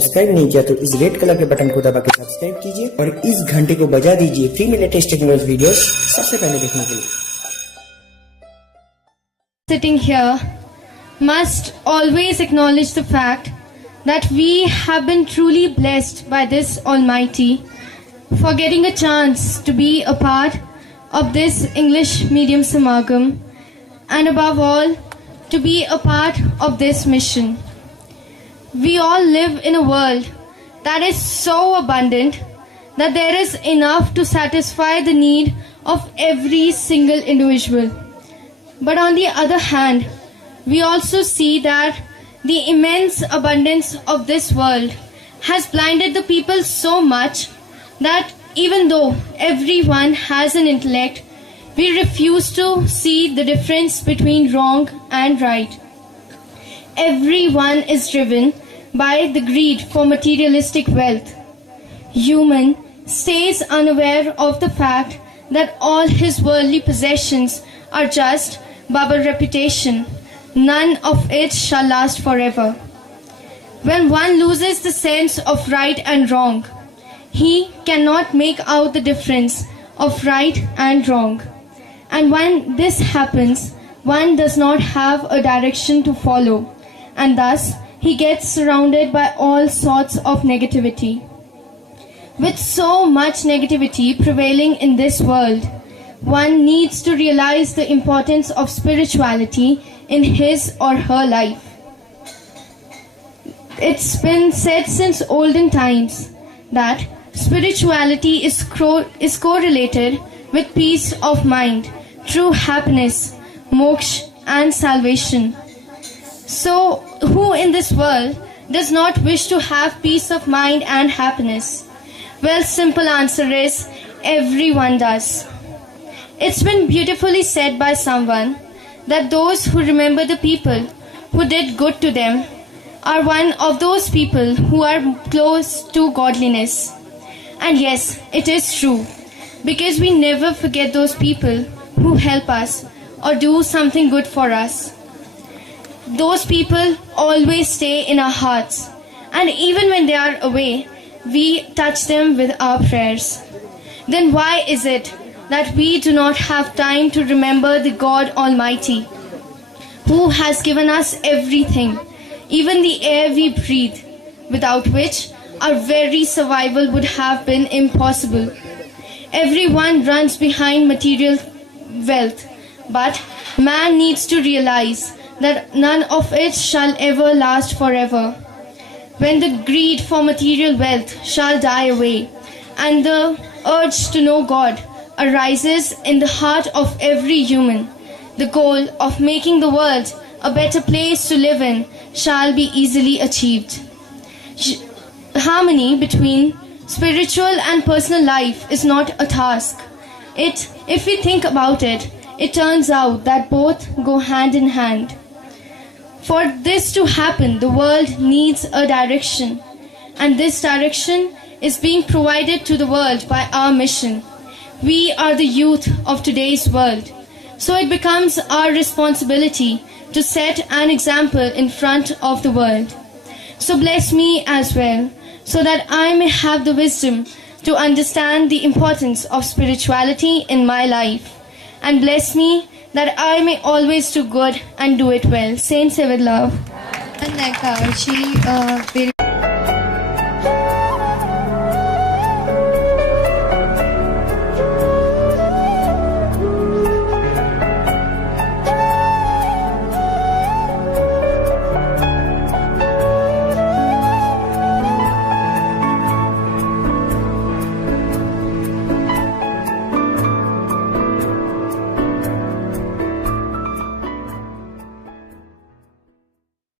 Subscribe नहीं किया तो इस रेड कलर के बटन को दबा के सब्सक्राइब कीजिए और इस घंटे को बजा दीजिए फ्री में लेटेस्ट टेक्नोलॉजी वीडियोस सबसे पहले देखने के लिए। Sitting here must always acknowledge the fact that we have been truly blessed by this Almighty for getting a chance to be a part of this English medium samagam and above all to be a part of this mission. We all live in a world that is so abundant that there is enough to satisfy the need of every single individual. But on the other hand, we also see that the immense abundance of this world has blinded the people so much that even though everyone has an intellect, we refuse to see the difference between wrong and right. Everyone is driven by the greed for materialistic wealth. Human stays unaware of the fact that all his worldly possessions are just but reputation. None of it shall last forever. When one loses the sense of right and wrong, he cannot make out the difference of right and wrong. And when this happens, one does not have a direction to follow, and thus he gets surrounded by all sorts of negativity. With so much negativity prevailing in this world, one needs to realize the importance of spirituality in his or her life. It's been said since olden times that spirituality is correlated with peace of mind, true happiness, moksha and salvation. So, who in this world does not wish to have peace of mind and happiness? Well, simple answer is everyone does. It's been beautifully said by someone that those who remember the people who did good to them are one of those people who are close to godliness. And yes, it is true, because we never forget those people who help us or do something good for us. Those people always stay in our hearts, and even when they are away, we touch them with our prayers. Then why is it that we do not have time to remember the God Almighty, who has given us everything, even the air we breathe, without which our very survival would have been impossible? Everyone runs behind material wealth, but man needs to realize that none of it shall ever last forever. When the greed for material wealth shall die away, and the urge to know God arises in the heart of every human, the goal of making the world a better place to live in shall be easily achieved. Harmony between spiritual and personal life is not a task. If we think about it, it turns out that both go hand in hand. For this to happen, the world needs a direction, and this direction is being provided to the world by our mission. We are the youth of today's world, so it becomes our responsibility to set an example in front of the world. So bless me as well, so that I may have the wisdom to understand the importance of spirituality in my life, and bless me that I may always do good and do it well. Saints say with love. Dhan Nirankar Ji,